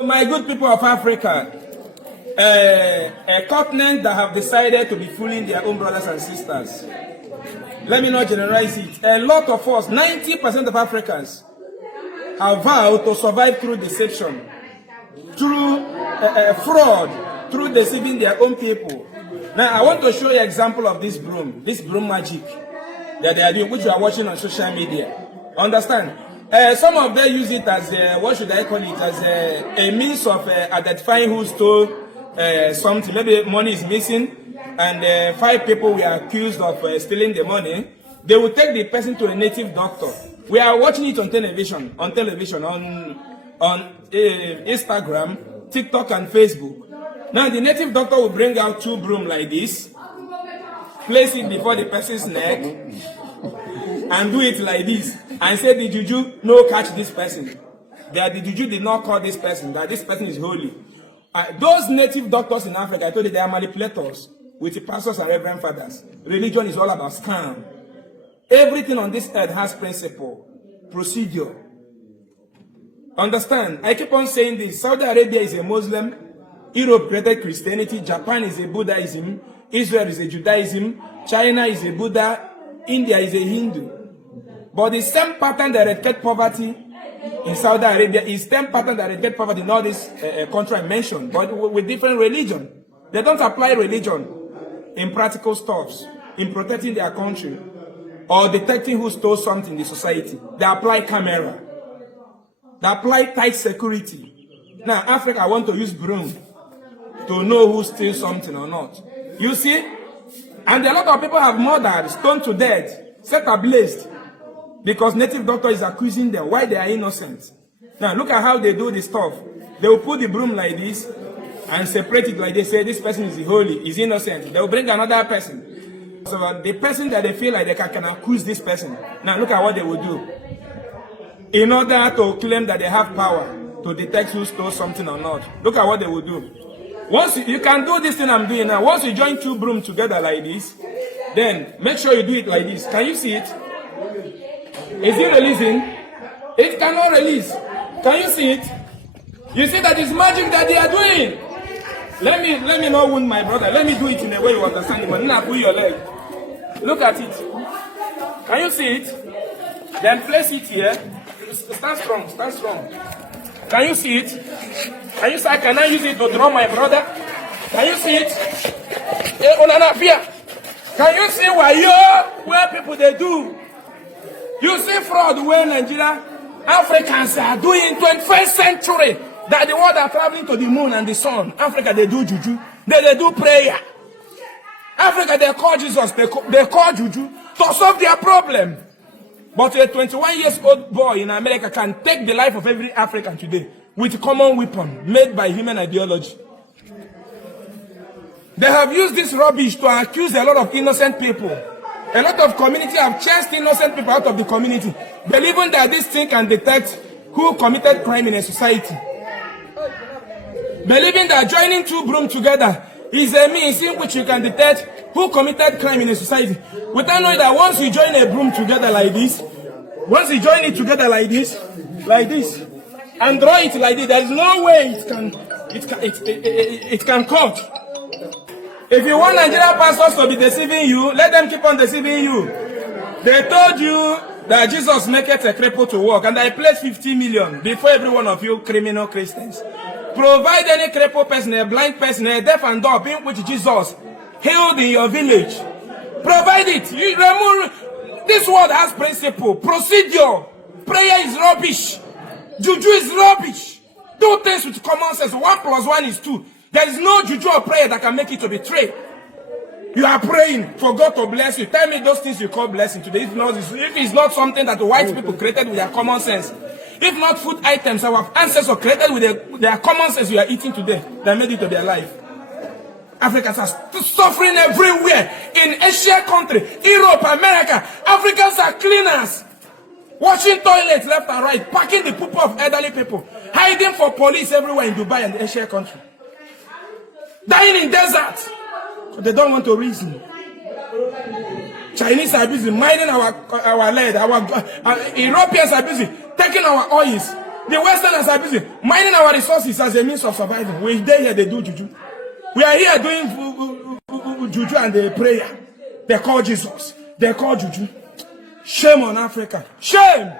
My good people of Africa, a continent that have decided to be fooling their own brothers and sisters. Let me not generalize it. A lot of us, 90% of Africans, have vowed to survive through deception, through fraud, through deceiving their own people. Now, I want to show you an example of this broom magic that they are doing, which you are watching on social media. Understand? Some of them use it as what should I call it, as a means of identifying who stole something. Maybe money is missing, and 5 people were accused of stealing the money. They will take the person to a native doctor. We are watching it on television, on Instagram, TikTok, and Facebook. Now the native doctor will bring out 2 brooms like this, place it before the person's neck, and do it like this, and say the juju no catch this person. That the juju did not call this person, that this person is holy. Those native doctors in Africa, I told you, they are manipulators with the pastors and reverend fathers. Religion is all about scam. Everything on this earth has principle, procedure. Understand? I keep on saying this. Saudi Arabia is a Muslim. Europe created Christianity. Japan is a Buddhism. Israel is a Judaism. China is a Buddha. India is a Hindu. But the same pattern that eradicate poverty in Saudi Arabia is the same pattern that eradicate poverty in all these countries I mentioned, but with different religion. They don't apply religion in practical stuffs, in protecting their country, or detecting who stole something in the society. They apply camera. They apply tight security. Now, Africa want to use broom to know who steals something or not. You see? And a lot of people have murdered, stoned to death, set ablaze, because native doctor is accusing them why they are innocent. Now, look at how they do this stuff. They will put the broom like this and separate it like they say, this person is holy, is innocent. They will bring another person. So the person that they feel like they can accuse this person. Now look at what they will do. In order to claim that they have power to detect who stole something or not. Look at what they will do. Once you can do this thing I'm doing now. Once you join 2 brooms together like this, then make sure you do it like this. Can you see it? Is it releasing? It cannot release. Can you see it? You see that it's magic that they are doing. Let me not wound my brother. Let me do it in a way you understand it. But now put your leg. Look at it. Can you see it? Then place it here. Stand strong. Stand strong. Can you see it? Can you say, can I use it to draw my brother? Can you see it? Can you see where people they do? You see fraud where Nigeria, Africans are doing 21st century. That the world are traveling to the moon and the sun. Africa, they do juju. They do prayer. Africa, they call Jesus. They call juju to solve their problem. But a 21-year-old boy in America can take the life of every African today with a common weapon made by human ideology. They have used this rubbish to accuse a lot of innocent people. A lot of community have chased innocent people out of the community, believing that this thing can detect who committed crime in a society. Believing that joining 2 brooms together is a means in which you can detect who committed crime in a society. Without knowing that once you join a broom together like this, once you join it together like this, and draw it like this, there is no way it can cut. If you want Nigerian pastors to be deceiving you, let them keep on deceiving you. They told you that Jesus maketh a cripple to walk, and I pledge 50 million before every one of you criminal Christians. Provide any crippled person, a blind person, a deaf and dumb, in which Jesus healed in your village. Provide it. You remove. This world has principle, procedure. Prayer is rubbish. Juju is rubbish. Do things with common sense. 1 + 1 is 2. There is no juju or prayer that can make it to be 3. You are praying for God to bless you. Tell me those things you call blessing today. If it's not something that the white people created with their common sense. If not food items our ancestors created with their common sense we are eating today, that made it to be alive. Africans are suffering everywhere. In Asia country, Europe, America, Africans are cleaners. Washing toilets left and right, packing the poop of elderly people, hiding for police everywhere in Dubai and the Asia country. Dying in deserts. They don't want to reason. Chinese are busy mining our lead. Our Europeans are busy taking our oils. The Westerners are busy mining our resources as a means of survival. We they here, they do juju. We are here doing juju and the prayer. They call Jesus. They call juju. Shame on Africa. Shame.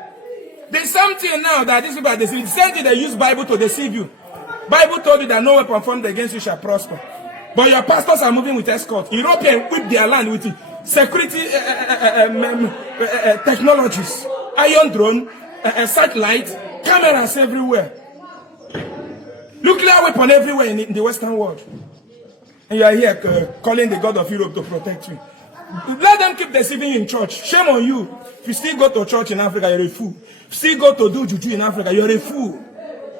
There's something now that these people are deceiving. The same thing they use Bible to deceive you. Bible told you that no weapon formed against you shall prosper. But your pastors are moving with escort. Europeans whip their land with security technologies. Iron drone, satellite, cameras everywhere. Nuclear weapon everywhere in the Western world. And you are here calling the God of Europe to protect you. Let them keep deceiving you in church. Shame on you. If you still go to church in Africa, you're a fool. If you still go to do juju in Africa, you're a fool.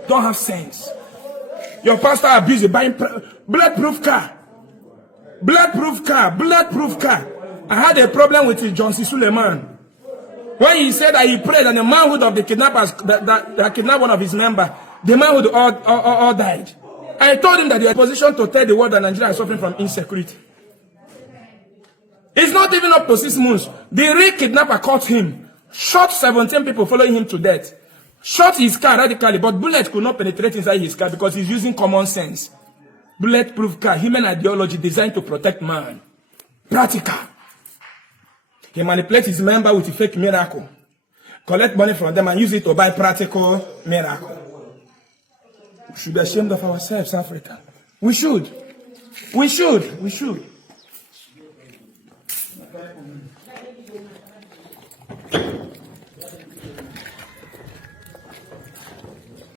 Don't have sense. Your pastor are busy buying bulletproof car. Bulletproof car. Bulletproof car. I had a problem with John C. Suleiman. When he said that he prayed and the manhood of the kidnappers that kidnapped one of his members, the manhood all died. I told him that you are in position to tell the world that Nigeria is suffering from insecurity. It's not even up to 6 months. The real kidnapper caught him, shot 17 people following him to death, shot his car radically, but bullets could not penetrate inside his car because he's using common sense. Bulletproof car, human ideology designed to protect man. Practical. He manipulates his member with a fake miracle, collect money from them and use it to buy practical miracle. We should be ashamed of ourselves, Africa. We should. We should. We should.